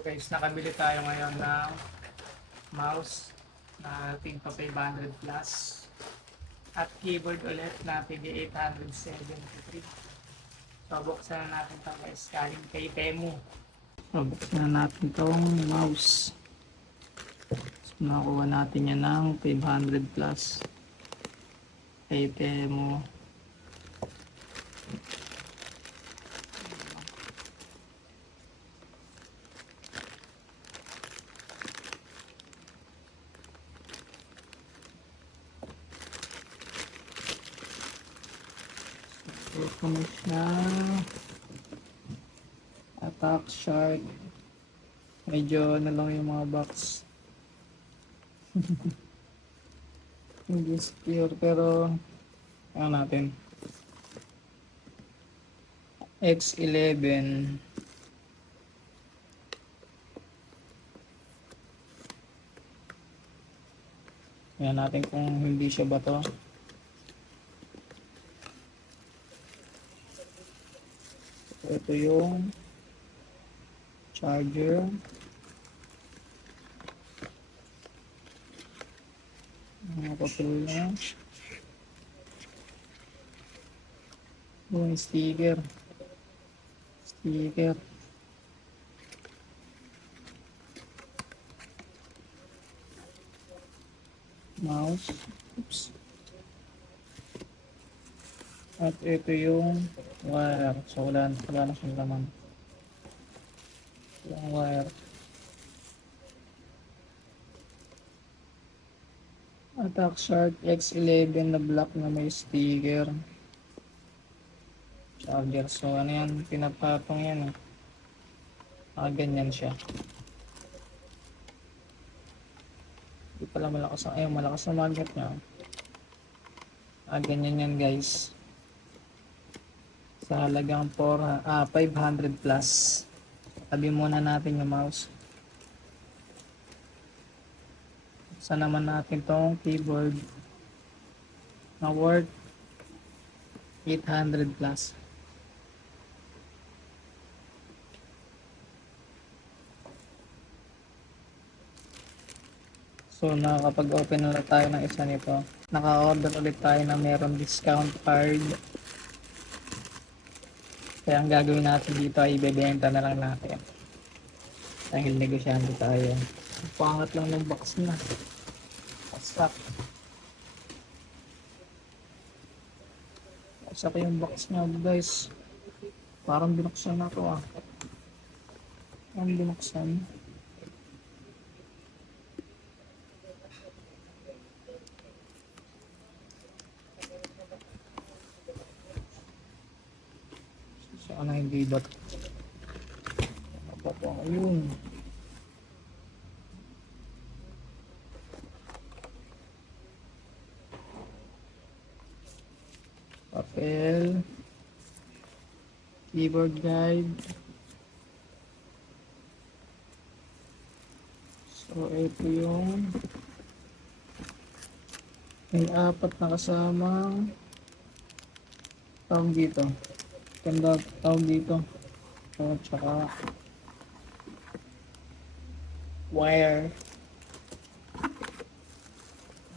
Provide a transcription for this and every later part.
Guys, nakabili tayo ngayon ng mouse na tigpa 500 plus at keyboard ulit na tigpa 873. So, buksan na natin ito guys, galing kay Temu. So, buksan na natin itong mouse. So, nakuha natin yan ng 500 plus kay Temu. Ito na siya. Attack Shark. Medyo ano lang yung mga box. Hindi secure pero ano natin. X11. Tingnan natin kung hindi siya ba to. Ito yung charger. Mga papel na. Yung sticker. Mouse. Oops. At ito yung wire. So wala na siyang laman. Yung wire. Attack Shark X11 na black na may sticker. Charger. So ano yan? Pinapatong yan. Ganyan siya. Hindi pala malakas ang malakas na magnet niya. Ganyan yan guys. Sa halagang 500 plus. Tabi muna natin yung mouse. Sa naman natin tong keyboard na worth 800 plus. So nakakapag-open ulit tayo ng isa nito. Naka-order ulit tayo na meron discount card. Kaya ang gagawin natin dito ay ibebenta na lang natin. Dahil negosyante tayo. Ang pangat lang ng box na. Stock. Isa ko yung box niya guys. Parang binuksan na ito Parang binuksan. Sana hindi ba? Ano ba ayun? Papel. Keyboard guide. So ito yung may 4 na kasamang tawag dito. Ganda tawag dito. So tsaka wire.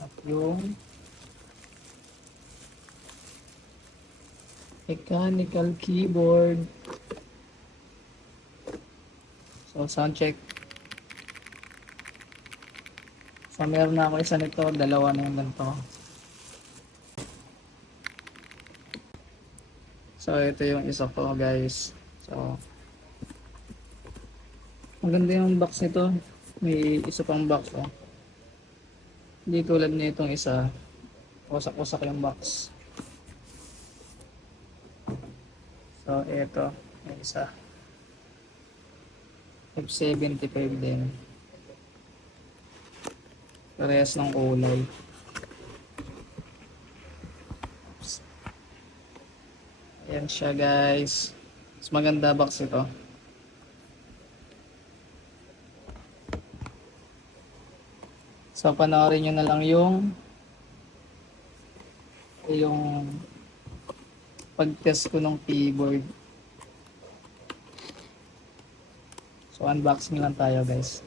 At yung mechanical keyboard. So sound check. So meron na ako isa nito, dalawa na yung ganito. So ito yung isa ko guys. So maganda yung box nito. May isa pang box Hindi tulad nitong isa. Wasak-wasak yung box. So, ito. May isa. F75 din. Parehas ng kulay. Oops. Ayan siya guys. Mas maganda box ito. So, panoorin nyo na lang yung pag-test ko ng keyboard. So So unboxing lang tayo guys.